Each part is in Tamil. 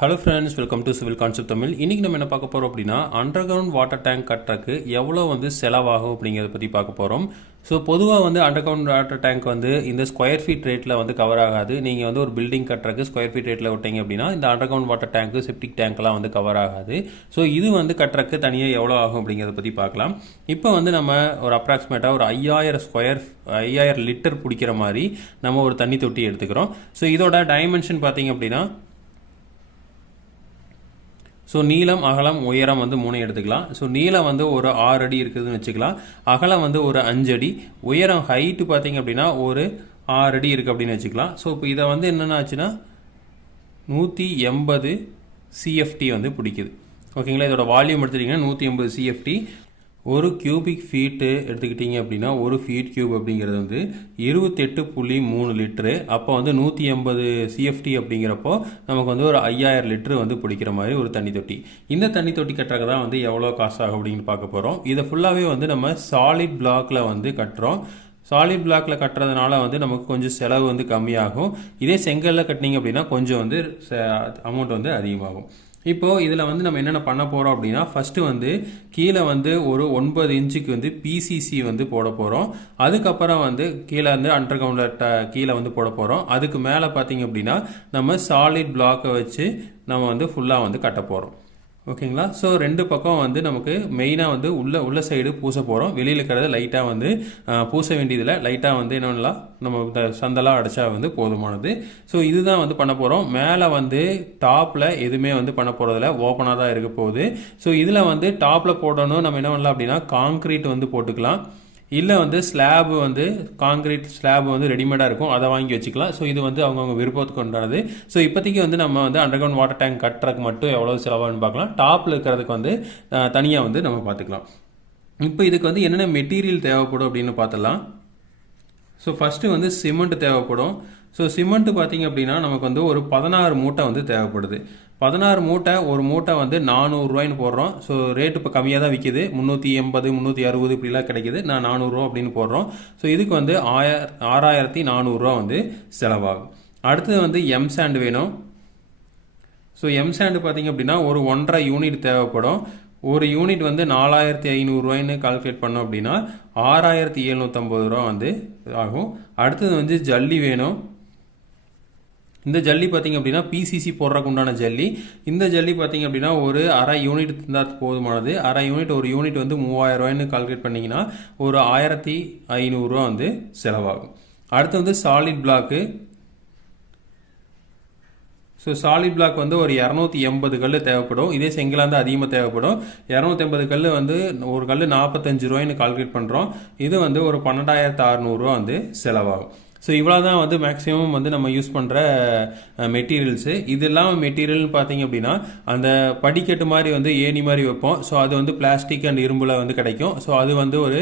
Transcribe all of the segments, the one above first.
Hello friends, welcome to civil concept Tamil. இன்றைக்கி நம்ம என்ன பார்க்க போகிறோம் அப்படின்னா, அண்டர் கிரவுண்ட் வாட்டர் டேங்க் கட்டுறதுக்கு எவ்வளோ செலவாகும் அப்படிங்கிறத பற்றி பார்க்க போகிறோம். ஸோ பொதுவாக அண்டர் கிரவுண்ட் வாட்டர் டேங்க் இந்த ஸ்கொயர் ஃபீட் ரேட்டில் கவர் ஆகாது. நீங்கள் ஒரு பில்டிங் கட்டுறதுக்கு ஸ்கொயர் ஃபீட் ரேட்டில் விட்டீங்க அப்படின்னா இந்த அண்டர் கிரவுண்ட் வாட்டர் டேங்க்கு செப்டிக் டேங்க்லாம் கவர் ஆகாது. ஸோ இது கட்டுறதுக்கு தனியாக எவ்வளோ ஆகும் அப்படிங்கிறத பற்றி பார்க்கலாம். இப்போ நம்ம ஒரு அப்ராக்சிமேட்டாக ஒரு 5000 லிட்டர் பிடிக்கிற மாதிரி நம்ம ஒரு தண்ணி தொட்டி எடுத்துக்கிறோம். ஸோ இதோட டைமென்ஷன் பார்த்தீங்க அப்படின்னா, ஸோ நீளம், அகலம், உயரம் 3 எடுத்துக்கலாம். ஸோ நீளம் ஒரு 6 அடி இருக்குதுன்னு வச்சுக்கலாம். அகலம் ஒரு 5 அடி, உயரம் ஹைட்டு பார்த்தீங்க அப்படின்னா ஒரு 6 அடி இருக்குது அப்படின்னு வச்சுக்கலாம். ஸோ இப்போ இதை என்னென்ன ஆச்சுன்னா 180 CFT பிடிக்குது. ஓகேங்களா. இதோட வால்யூம் எடுத்துட்டிங்கன்னா 180 CFT. ஒரு கியூபிக் ஃபீட்டு எடுத்துக்கிட்டிங்க அப்படின்னா ஒரு ஃபீட் கியூப் அப்படிங்கிறது 28.3 லிட்டரு. அப்போ 180 CFT அப்படிங்கிறப்போ நமக்கு ஒரு 5000 லிட்டரு பிடிக்கிற மாதிரி ஒரு தண்ணி தொட்டி. இந்த தண்ணி தொட்டி கட்டுறதுக்கு தான் எவ்வளோ காசு ஆகும் அப்படின்னு பார்க்க போகிறோம். இதை ஃபுல்லாகவே நம்ம சாலிட் பிளாக்ல கட்டுறோம். சாலிட் பிளாக்ல கட்டுறதுனால நமக்கு கொஞ்சம் செலவு கம்மியாகும். இதே செங்கல்ல கட்டினீங்க அப்படின்னா கொஞ்சம் அமௌண்ட் அதிகமாகும். இப்போ இதில் நம்ம என்னென்ன பண்ண போகிறோம் அப்படின்னா, ஃபஸ்ட்டு கீழே ஒரு 9 இன்ச்சுக்கு PCC போட போகிறோம். அதுக்கப்புறம் கீழே அண்டர் கிரவுண்டில் கீழே போட போகிறோம். அதுக்கு மேலே பார்த்தீங்க அப்படின்னா நம்ம சாலிட் பிளாக்கை வச்சு நம்ம ஃபுல்லாக கட்ட போகிறோம். ஓகேங்களா. ஸோ ரெண்டு பக்கம் நமக்கு மெயினாக உள்ள சைடு பூச போகிறோம். வெளியில் இருக்கிறத லைட்டாக பூச வேண்டியதில் லைட்டாக என்னென்னலாம் நம்ம சந்தெல்லாம் அடைச்சா போதுமானது. ஸோ இதுதான் பண்ண போகிறோம். மேலே டாப்பில் எதுவுமே பண்ண போகிறதில்ல, ஓப்பனாக தான் இருக்க போகுது. ஸோ இதில் டாப்பில் போடணும் நம்ம என்ன பண்ணலாம் அப்படின்னா காங்க்ரீட் போட்டுக்கலாம். இல்லை ஸ்லாப் காங்கிரீட் ஸ்லாப் ரெடிமேடாக இருக்கும், அதை வாங்கி வச்சுக்கலாம். ஸோ இது அவங்கவுங்க விருப்பத்துக்கு கொண்டாடுது. ஸோ இப்போதைக்கு நம்ம அண்டர் கிரவுண்ட் வாட்டர் டேங்க் கட்டுறதுக்கு மட்டும் எவ்வளோ செலவாகுன்னு பார்க்கலாம். டாப்பில் இருக்கிறதுக்கு தனியாக நம்ம பார்த்துக்கலாம். இப்போ இதுக்கு என்னென்ன மெட்டீரியல் தேவைப்படும் அப்படின்னு பார்த்துலாம். ஸோ ஃபஸ்ட்டு சிமெண்ட் தேவைப்படும். ஸோ சிமெண்ட் பார்த்தீங்க அப்படின்னா நமக்கு ஒரு 16 மூட்டை தேவைப்படுது. 16 மூட்டை, ஒரு மூட்டை 400 ரூபாய்ன்னு போடுறோம். ஸோ ரேட்டு இப்போ கம்மியாக தான் விற்கிது. 380 360 இப்படிலாம் கிடைக்கிது. நான் 400 ரூபா அப்படின்னு போடுறோம். ஸோ இதுக்கு 6400 ரூபா செலவாகும். அடுத்தது எம் சாண்ட் வேணும். ஸோ எம் சாண்டு பார்த்தீங்க அப்படின்னா ஒரு 1.5 யூனிட் தேவைப்படும். ஒரு யூனிட் 4500 ரூபாய்ன்னு கால்குலேட் பண்ணோம் அப்படின்னா 6750 ரூபா ஆகும். அடுத்தது ஜல்லி வேணும். இந்த ஜல்லி பார்த்தீங்க அப்படின்னா PCC போடுறதுக்கு உண்டான ஜல்லி. இந்த ஜல்லி பார்த்தீங்க அப்படின்னா ஒரு அரை யூனிட் இருந்தால் போதுமானது. அரை யூனிட், ஒரு யூனிட் 3000 ரூபாய்ன்னு கால்குலேட் பண்ணிங்கன்னா ஒரு 1500 ரூபா செலவாகும். அடுத்து solid block. So solid block ஒரு 280 கல் தேவைப்படும். இதே செங்கலாக அதிகமாக தேவைப்படும். 280 கல் ஒரு கல் 45 ரூபாய்ன்னு கால்குலேட் பண்ணுறோம். இது ஒரு 12600 ரூபா செலவாகும். ஸோ இவ்வளோ தான் மேக்ஸிமம் நம்ம யூஸ் பண்ணுற மெட்டீரியல்ஸு. இது இல்லாமல் மெட்டீரியல்னு பார்த்தீங்க அப்படின்னா அந்த படிக்கட்டு மாதிரி ஏணி மாதிரி வைப்போம். ஸோ அது பிளாஸ்டிக் அண்ட் இரும்பில் கிடைக்கும். ஸோ அது ஒரு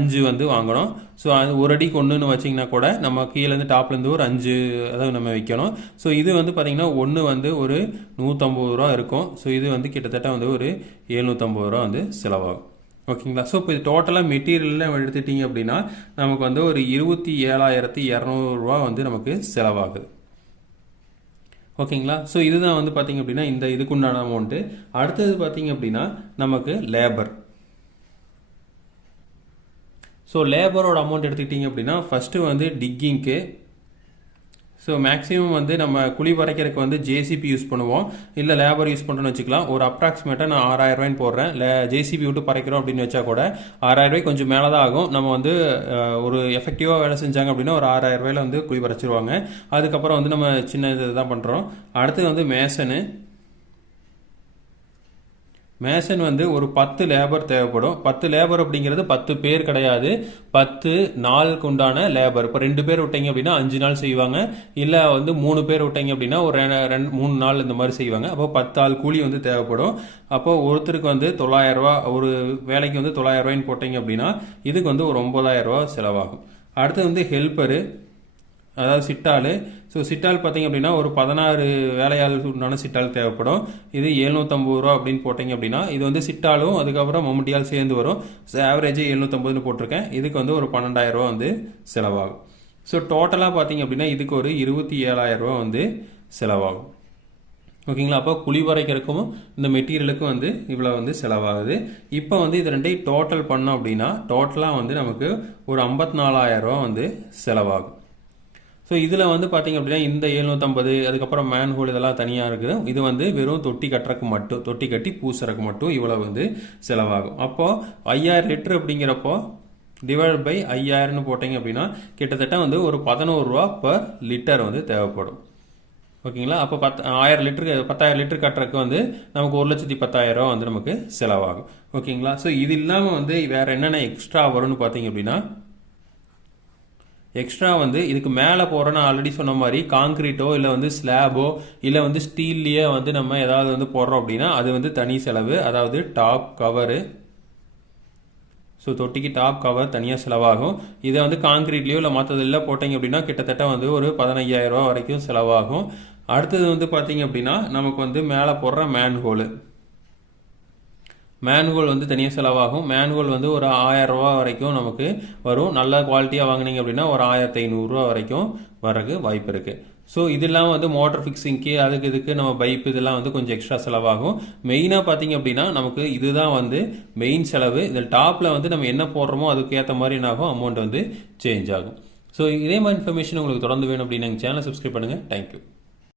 5 வாங்கணும். ஸோ அது ஒரு அடிக்கு 1ன்னு வச்சிங்கன்னா கூட நம்ம கீழேருந்து டாப்லேருந்து ஒரு 5 அதாவது நம்ம வைக்கணும். ஸோ இது பார்த்தீங்கன்னா ஒன்று ஒரு 150 ரூபா இருக்கும். ஸோ இது கிட்டத்தட்ட ஒரு 750 ரூபா செலவாகும். ஓகேங்களா. ஸோ இப்போ இது டோட்டலாக மெட்டீரியல்லாம் எடுத்துட்டிங்க அப்படின்னா நமக்கு ஒரு 27200 ரூபா நமக்கு செலவாகுது. ஓகேங்களா. ஸோ இதுதான் பார்த்தீங்க அப்படின்னா இந்த இதுக்குண்டான அமௌண்ட்டு. அடுத்தது பார்த்தீங்க அப்படின்னா நமக்கு லேபர். ஸோ லேபரோட அமௌண்ட் எடுத்துக்கிட்டிங்க அப்படின்னா ஃபஸ்ட்டு டிக்கிங்க்கு. ஸோ மேக்ஸிமம் நம்ம குழி பறைக்கிறதுக்கு JCB யூஸ் பண்ணுவோம். இல்லை லேபர் யூஸ் பண்ணுறோன்னு வச்சுக்கலாம். ஒரு அப்ராக்சிமேட்டாக நான் 6000 ரூபாய்ன்னு போடுறேன். JCB விட்டு பறைக்கிறோம் அப்படின்னு வச்சா கூட 6000 ரூபாய் கொஞ்சம் மேலே தான் ஆகும். நம்ம ஒரு எஃபெக்டிவாக வேலை செஞ்சாங்க அப்படின்னா ஒரு 6000 ரூபாயில் குழி பறைச்சிருவாங்க. அதுக்கப்புறம் நம்ம சின்ன இது தான் பண்ணுறோம். அடுத்து மேசனு. மேசன் ஒரு 10 லேபர் தேவைப்படும். 10 லேபர் அப்படிங்கிறது 10 பேர் கிடையாது, 10 நாளுக்கு உண்டான லேபர். இப்போ 2 பேர் விட்டீங்க அப்படின்னா 5 நாள் செய்வாங்க. இல்லை 3 பேர் விட்டீங்க அப்படின்னா ஒரு 3 நாள் இந்த மாதிரி செய்வாங்க. அப்போ 10 ஆள் கூலி தேவைப்படும். அப்போ ஒருத்தருக்கு 900 ரூபா, ஒரு வேலைக்கு 900 ரூபாய்ன்னு போட்டீங்க அப்படின்னா இதுக்கு ஒரு 9000 ரூபா செலவாகும். அடுத்து ஹெல்ப்பரு, அதாவது சிட்டால். ஸோ சிட்டால் பார்த்தீங்க அப்படின்னா ஒரு 16 வேலையாள் உண்டான சிட்டால் தேவைப்படும். இது 750 ரூபா அப்படின்னு போட்டிங்க அப்படின்னா இது சிட்டாலும் அதுக்கப்புறம் மம்முட்டியால் சேர்ந்து வரும். ஸோ ஆவரேஜ் 750ன்னு போட்டிருக்கேன். இதுக்கு ஒரு 12000 ரூபா செலவாகும். ஸோ டோட்டலாக பார்த்தீங்க அப்படின்னா இதுக்கு ஒரு 27000 ரூபா செலவாகும். ஓகேங்களா. அப்போ குளிவரைக்கிறதுக்கும் இந்த மெட்டீரியலுக்கும் வந்து இவ்வளோ வந்து செலவாகுது. இப்போ வந்து இது ரெண்டையும் டோட்டல் பண்ணோம் அப்படின்னா டோட்டலாக வந்து நமக்கு ஒரு 54,000 ரூபா வந்து செலவாகும். ஸோ இதில் வந்து பார்த்தீங்க அப்படின்னா இந்த 750 அதுக்கப்புறம் மேன்ஹோல் இதெல்லாம் தனியாக இருக்குது. இது வந்து வெறும் தொட்டி கட்டுறக்கு மட்டும், தொட்டி கட்டி பூசுறதுக்கு மட்டும் இவ்வளோ வந்து செலவாகும். அப்போது 5000 லிட்டர் அப்படிங்கிறப்போ டிவைட் பை 5000ன்னு போட்டிங்க அப்படின்னா கிட்டத்தட்ட வந்து ஒரு 11 ரூபா பர் லிட்டர் வந்து தேவைப்படும். ஓகேங்களா. அப்போ 1000 லிட்டருக்கு 10,000 லிட்டர் கட்டுறதுக்கு வந்து நமக்கு 1,10,000 ரூபா வந்து நமக்கு செலவாகும். ஓகேங்களா. ஸோ இது இல்லாமல் வந்து வேறு என்னென்ன எக்ஸ்ட்ரா வரும்னு பார்த்தீங்க அப்படின்னா எக்ஸ்ட்ரா வந்து இதுக்கு மேலே போகிறோன்னா ஆல்ரெடி சொன்ன மாதிரி காங்கிரீட்டோ இல்லை வந்து ஸ்லாபோ இல்லை வந்து ஸ்டீல்லையே வந்து நம்ம ஏதாவது வந்து போடுறோம் அப்படின்னா அது வந்து தனி செலவு. அதாவது டாப் கவரு, ஸோ தொட்டிக்கு டாப் கவர் தனியாக செலவாகும். இதை வந்து காங்கிரீட்லேயோ இல்லை மற்றதெல்லாம் போட்டிங்க அப்படின்னா கிட்டத்தட்ட வந்து ஒரு 15,000 ரூபா வரைக்கும் செலவாகும். அடுத்தது வந்து பார்த்தீங்க அப்படின்னா நமக்கு வந்து மேலே போடுற மேன்ஹோல் வந்து தனியாக செலவாகும். மேன்ஹோல் வந்து ஒரு 1000 ரூபா வரைக்கும் நமக்கு வரும். நல்ல குவாலிட்டியாக வாங்கினீங்க அப்படின்னா ஒரு 1500 ரூபா வரைக்கும் வரக்கு வாய்ப்பு இருக்குது. ஸோ இதெல்லாம் வந்து மோட்டர் ஃபிக்ஸிங்க்கு அதுக்கு இதுக்கு நம்ம பைப் இதெல்லாம் வந்து கொஞ்சம் எக்ஸ்ட்ரா செலவாகும். மெயினாக பார்த்தீங்க அப்படின்னா நமக்கு இதுதான் வந்து மெயின் செலவு. இதில் டாப்பில் வந்து நம்ம என்ன போடுறோமோ அதுக்கு ஏற்ற மாதிரி என்ன ஆகும், அமௌண்ட் வந்து சேஞ்ச் ஆகும். ஸோ இதே மாதிரி இன்ஃபர்மேஷன் உங்களுக்கு தொடர்ந்து வேணும் அப்படின்னு எங்கள் சேனலை சப்ஸ்கிரைப் பண்ணுங்கள். தேங்க்யூ.